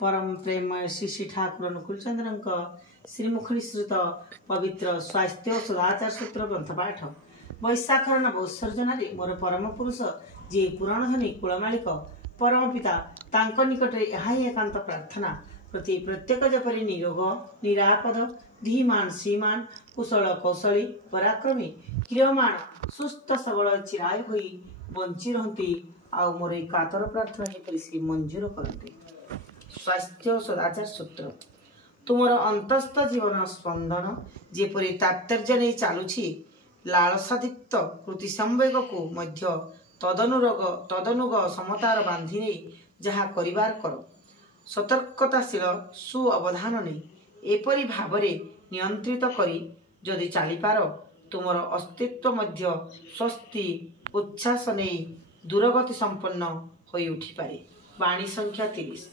परम प्रेमय श्री श्री ठाकुर अनुकूल चंद्र श्रीमुखी श्रुत पवित्र स्वास्थ्य सदाचार सूत्र ग्रंथ पाठ वैशाखर नव उत्सर्जन मोर परम पुरुष जी पुराण धनी कुलमालिक परम पिता तांको निकटरे यहाँ ही एकांत प्रार्थना प्रति प्रत्येक जपरी निरोग निरापद धीमान श्रीमान कुशल कौशली पराक्रमी क्रियमाण सुस्थ सबल चिराय होई बंची रहती आउ मोर कातर प्रार्थना ही श्री मंजूर करते। स्वास्थ्य सदाचार सूत्र तुमर अंतस्थ जीवन स्पंदन जेपरी तात्पर्य नहीं चलुछि लालसादीप्त कृति संवेग को मध्य तदनुग समतार बांधि नहीं जहा करिवार कर सतर्कताशील सु अवधान नहीं एपरी भावरे नियंत्रित करी जदि चलीपार तुमर अस्तित्व मध्य स्वस्ति उच्छ्वास नहीं दूरगति संपन्न होई उठी पारे। वाणी संख्या 30।